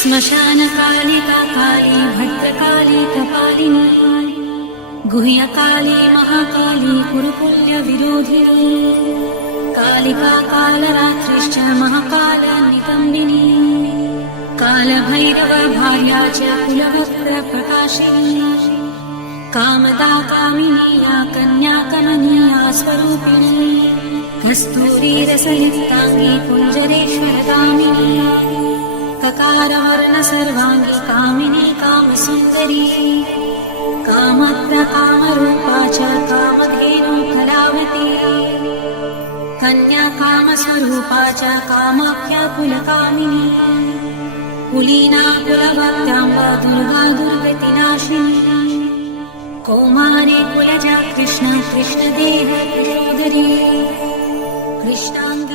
श्मशानकालिका काली भद्रकाली कपालिनी गुह्यकाली महाकाली कुरुपुल्यविरोधिनी कालिका कालरात्रिश्च महाकालनिकम्बिनी कालभैरव भार्या च कुलवस्त्रप्रकाशिनी कामदा कामिनी या कन्या कमनीया स्वरूपिणी कस्तूरीरसयुक्ताङ्गी कुञ्जरेश्वरगामिनी ककारवर्ण सर्वाङ्गी कामिनी कामसुन्दरी कामप्रकामरूपा च कामधेनु कलावती कन्या कामस्वरूपा च कामाख्या कुलकामिनी कुलीना कुलवत्याम्बा दुर्गा दुर्गतिनाशिनी कौमारे कुलजा कृष्ण कृष्णदेह प्रचोदरी कृष्णाङ्गी